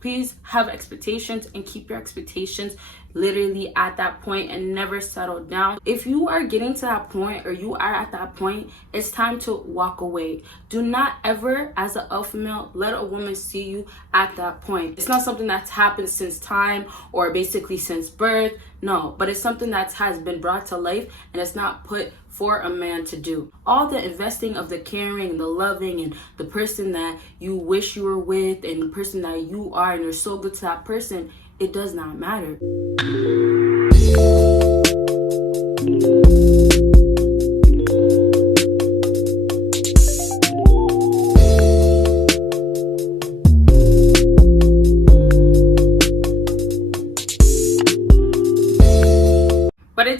Please have expectations and keep your expectations literally at that point and never settle down. If you are getting to that point or you are at that point, it's time to walk away. Do not ever, as an alpha male, let a woman see you at that point. It's not something that's happened since time or basically since birth. No, but it's something that has been brought to life and it's not put for a man to do. All the investing of the caring, the loving, and the person that you wish you were with and the person that you are and you're so good to that person, it does not matter.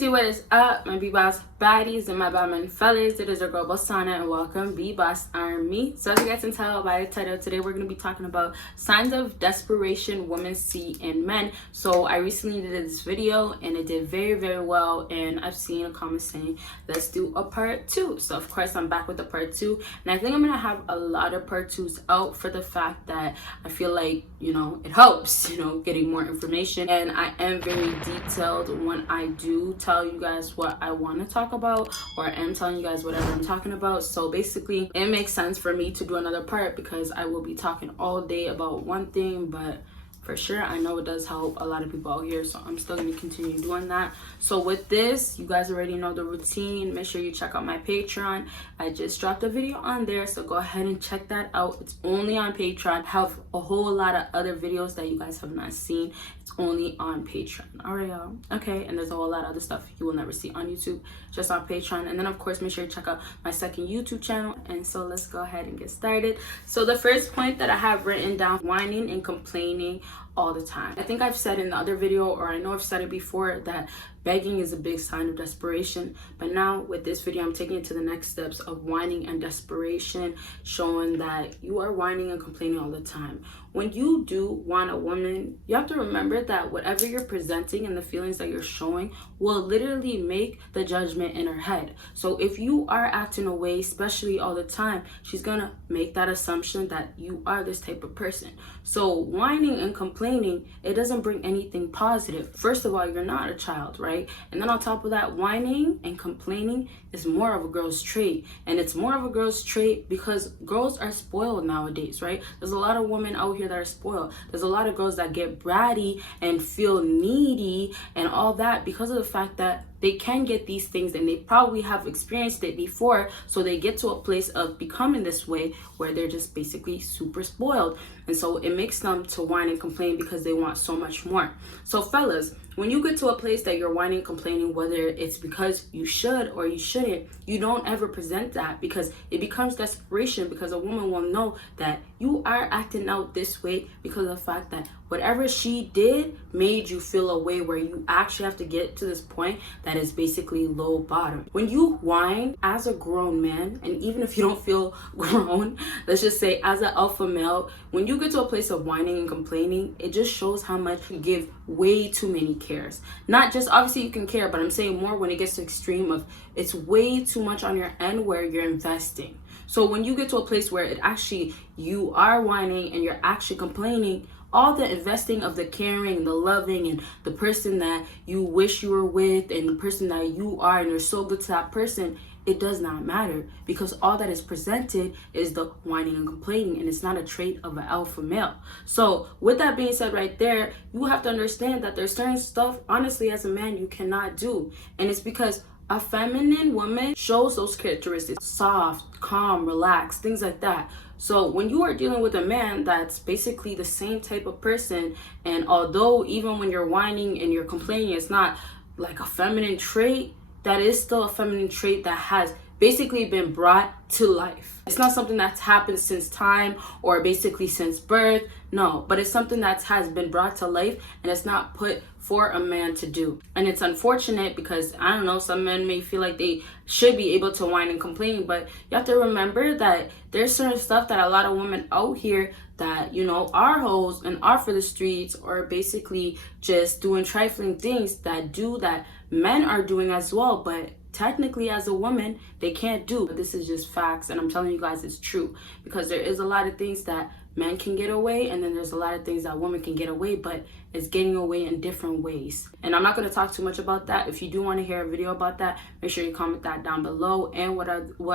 What is up, my BBossBaddies and my badmen fellas? It is your girl Bosana and welcome BBossArmy. So as you guys can tell by the title, today we're going to be talking about signs of desperation women see in men. So I recently did this video and it did very well, and I've seen a comment saying let's do a part 2. So of course I'm back with the part 2, and I think I'm going to have a lot of part 2s out for the fact that I feel like, you know, it helps, you know, getting more information, and I am very detailed when I do tell you guys what I want to talk about, or I am telling you guys whatever I'm talking about. So basically it makes sense for me to do another part because I will be talking all day about one thing, but for sure I know it does help a lot of people out here, so I'm still going to continue doing that. So with this, you guys already know the routine. Make sure you check out my Patreon. I just dropped a video on there, so go ahead and check that out. It's only on Patreon. I have a whole lot of other videos that you guys have not seen. It's only on Patreon. All right, y'all. Okay, and there's a whole lot of other stuff you will never see on YouTube, just on Patreon. And then of course make sure you check out my second YouTube channel. And so let's go ahead and get started. So the first point that I have written down: whining and complaining all the time. I think I've said in the other video, or I know I've said it before, that begging is a big sign of desperation. But now with this video, I'm taking it to the next steps of whining and desperation, showing that you are whining and complaining all the time. When you do want a woman, you have to remember that whatever you're presenting and the feelings that you're showing will literally make the judgment in her head. So if you are acting away, especially all the time, she's gonna make that assumption that you are this type of person. So whining and complaining, it doesn't bring anything positive. First of all, you're not a child, right? And then on top of that, whining and complaining is more of a girl's trait. And it's more of a girl's trait because girls are spoiled nowadays, right? There's a lot of women out here that are spoiled. There's a lot of girls that get bratty and feel needy and all that because of the fact that they can get these things and they probably have experienced it before, so they get to a place of becoming this way where they're just basically super spoiled, and so it makes them to whine and complain because they want so much more. So fellas, when you get to a place that you're whining and complaining, whether it's because you should or you shouldn't, you don't ever present that because it becomes desperation, because a woman will know that you are acting out this way because of the fact that whatever she did made you feel a way where you actually have to get to this point that is basically low bottom. When you whine as a grown man, and even if you don't feel grown, let's just say as an alpha male, when you get to a place of whining and complaining, it just shows how much you give way too many cares. Not just, obviously you can care, but I'm saying more when it gets to extreme of it's way too much on your end where you're investing. So when you get to a place where it actually, you are whining and you're actually complaining, all the investing of the caring, the loving, and the person that you wish you were with and the person that you are and you're so good to that person, it does not matter because all that is presented is the whining and complaining, and it's not a trait of an alpha male. So with that being said right there, you have to understand that there's certain stuff, honestly, as a man, you cannot do. And it's because a feminine woman shows those characteristics: soft, calm, relaxed, things like that. So when you are dealing with a man that's basically the same type of person, and although even when you're whining and you're complaining, it's not like a feminine trait, that is still a feminine trait that has basically been brought to life. It's not something that's happened since time or basically since birth. No, but it's something that has been brought to life and it's not put for a man to do. And it's unfortunate because, I don't know, some men may feel like they should be able to whine and complain, but you have to remember that there's certain stuff that a lot of women out here that, you know, are hoes and are for the streets, or basically just doing trifling things that men are doing as well, but technically as a woman they can't do. But this is just facts, and I'm telling you guys it's true, because there is a lot of things that men can get away, and then there's a lot of things that women can get away, but it's getting away in different ways. And I'm not going to talk too much about that. If you do want to hear a video about that, make sure you comment that down below, and what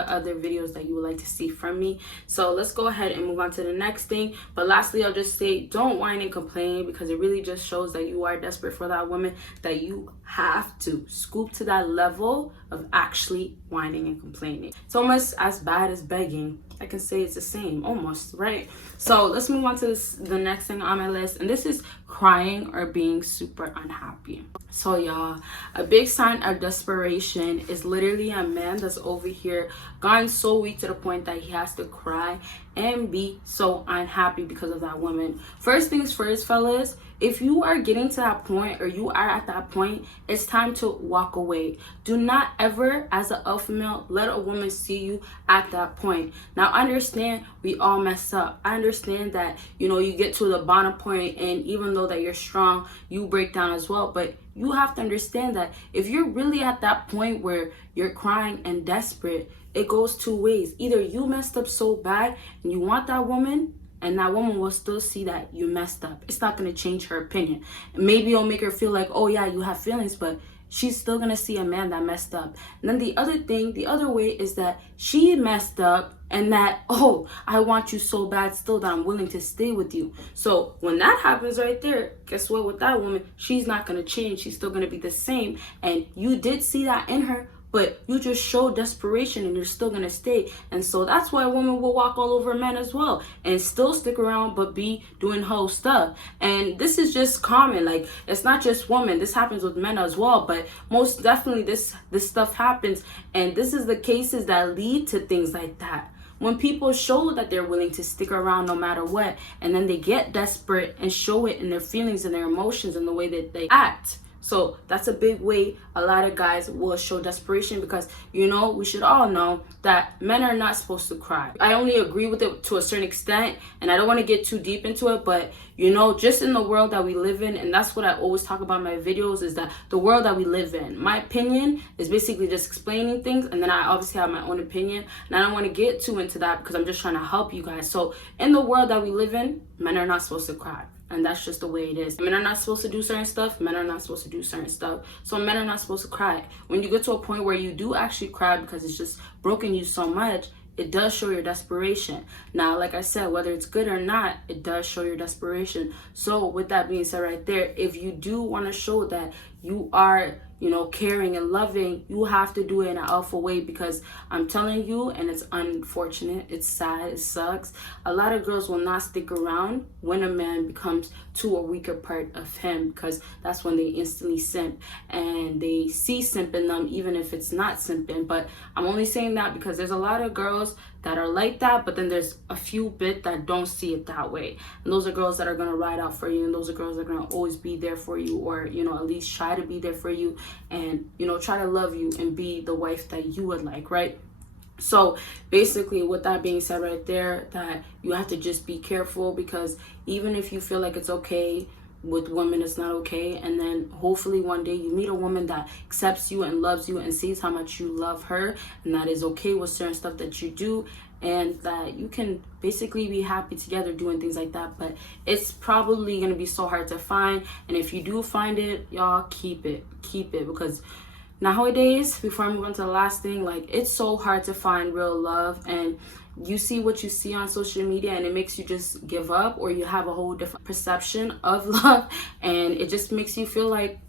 other videos that you would like to see from me. So let's go ahead and move on to the next thing. But lastly, I'll just say, don't whine and complain, because it really just shows that you are desperate for that woman, that you have to scoop to that level of actually whining and complaining. It's almost as bad as begging. I can say it's the same, almost, right? So let's move on to the next thing on my list, and this is crying or being super unhappy. So y'all, a big sign of desperation is literally a man that's over here gotten so weak to the point that he has to cry and be so unhappy because of that woman. First things first, fellas, if you are getting to that point, or you are at that point, it's time to walk away. Do not ever, as an alpha male, let a woman see you at that point. Now, understand, we all mess up. I understand that, you know, you get to the bottom point, and even though that you're strong, you break down as well. But you have to understand that if you're really at that point where you're crying and desperate, it goes two ways. Either you messed up so bad and you want that woman, and that woman will still see that you messed up. It's not going to change her opinion. Maybe it'll make her feel like, oh yeah, you have feelings, but she's still going to see a man that messed up. And then the other way is that she messed up, and that, oh, I want you so bad still that I'm willing to stay with you. So when that happens right there, guess what, with that woman, she's not going to change. She's still going to be the same. And you did see that in her, but you just show desperation and you're still gonna stay. And so that's why women will walk all over men as well and still stick around but be doing hoe stuff. And this is just common. Like, it's not just women, this happens with men as well, but most definitely this stuff happens. And this is the cases that lead to things like that. When people show that they're willing to stick around no matter what, and then they get desperate and show it in their feelings and their emotions and the way that they act. So that's a big way a lot of guys will show desperation, because, you know, we should all know that men are not supposed to cry. I only agree with it to a certain extent, and I don't want to get too deep into it, but, you know, just in the world that we live in, and that's what I always talk about in my videos, is that the world that we live in, my opinion is basically just explaining things, and then I obviously have my own opinion, and I don't want to get too into that because I'm just trying to help you guys. So in the world that we live in, men are not supposed to cry. And that's just the way it is. Men are not supposed to do certain stuff. Men are not supposed to do certain stuff. So men are not supposed to cry. When you get to a point where you do actually cry because it's just broken you so much, it does show your desperation. Now, like I said, whether it's good or not, it does show your desperation. So with that being said right there, if you do want to show that you are, you know, caring and loving, you have to do it in an alpha way, because I'm telling you, and it's unfortunate, it's sad, it sucks, a lot of girls will not stick around when a man becomes to a weaker part of him, because that's when they instantly simp, and they see simp in them even if it's not simping. But I'm only saying that because there's a lot of girls that are like that, but then there's a few bit that don't see it that way, and those are girls that are gonna ride out for you, and those are girls that are gonna always be there for you, or, you know, at least try to be there for you, and, you know, try to love you and be the wife that you would like, right? So basically, with that being said right there, that you have to just be careful, because even if you feel like it's okay with women, it's not okay. And then hopefully one day you meet a woman that accepts you and loves you and sees how much you love her, and that is okay with certain stuff that you do, and that you can basically be happy together doing things like that. But it's probably gonna be so hard to find, and if you do find it, y'all, keep it, because nowadays, before I move on to the last thing, like, it's so hard to find real love, and you see what you see on social media and it makes you just give up, or you have a whole different perception of love, and it just makes you feel like,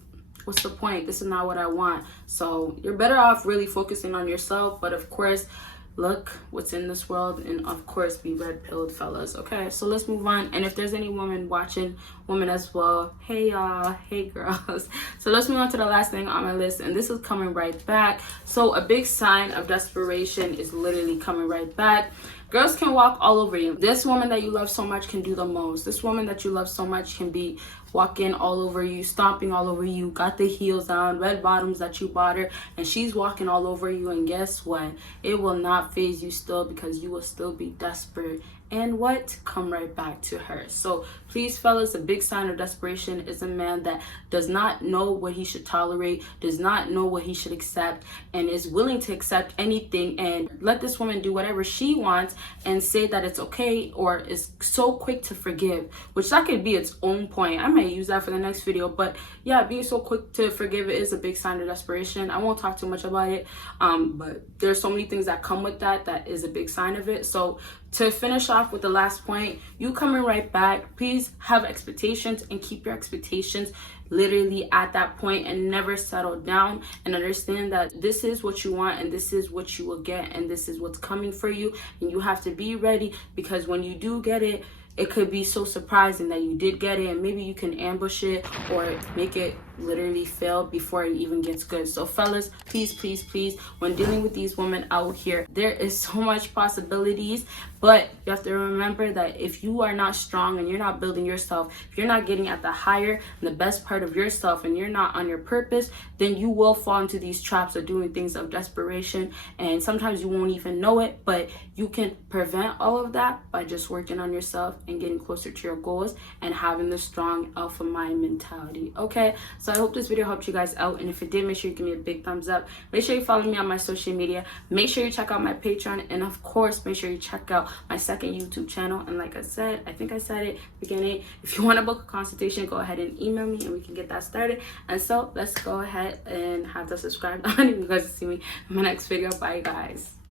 what's the point? This is not what I want. So you're better off really focusing on yourself. But of course, look what's in this world, and of course be red-pilled, fellas. Okay, so let's move on. And if there's any women watching, women as well, hey y'all, hey girls. So let's move on to the last thing on my list, and this is coming right back. So a big sign of desperation is literally coming right back. Girls can walk all over you. This woman that you love so much can do the most. This woman that you love so much can be walking all over you, stomping all over you, got the heels on, red bottoms that you bought her, and she's walking all over you. And guess what? It will not faze you still, because you will still be desperate and what? Come right back to her. So please, fellas, a big sign of desperation is a man that does not know what he should tolerate, does not know what he should accept, and is willing to accept anything and let this woman do whatever she wants and say that it's okay, or is so quick to forgive, which that could be its own point. I might use that for the next video, but yeah, being so quick to forgive is a big sign of desperation. I won't talk too much about it, but there's so many things that come with that is a big sign of it. So to finish off with the last point, you coming right back, please have expectations and keep your expectations literally at that point and never settle down, and understand that this is what you want and this is what you will get and this is what's coming for you, and you have to be ready, because when you do get it, it could be so surprising that you did get it, and maybe you can ambush it or make it literally fail before it even gets good. So fellas, please, please, please, when dealing with these women out here, there is so much possibilities, but you have to remember that if you are not strong and you're not building yourself, if you're not getting at the higher and the best part of yourself, and you're not on your purpose, then you will fall into these traps of doing things of desperation, and sometimes you won't even know it. But you can prevent all of that by just working on yourself and getting closer to your goals and having the strong alpha mind mentality. Okay, so I hope this video helped you guys out, and if it did, make sure you give me a big thumbs up. Make sure you follow me on my social media, make sure you check out my Patreon, and of course make sure you check out my second YouTube channel. And like I said, I think I said it beginning, if you want to book a consultation, go ahead and email me and we can get that started. And so let's go ahead and have the subscribe on if you guys see me in my next video. Bye guys.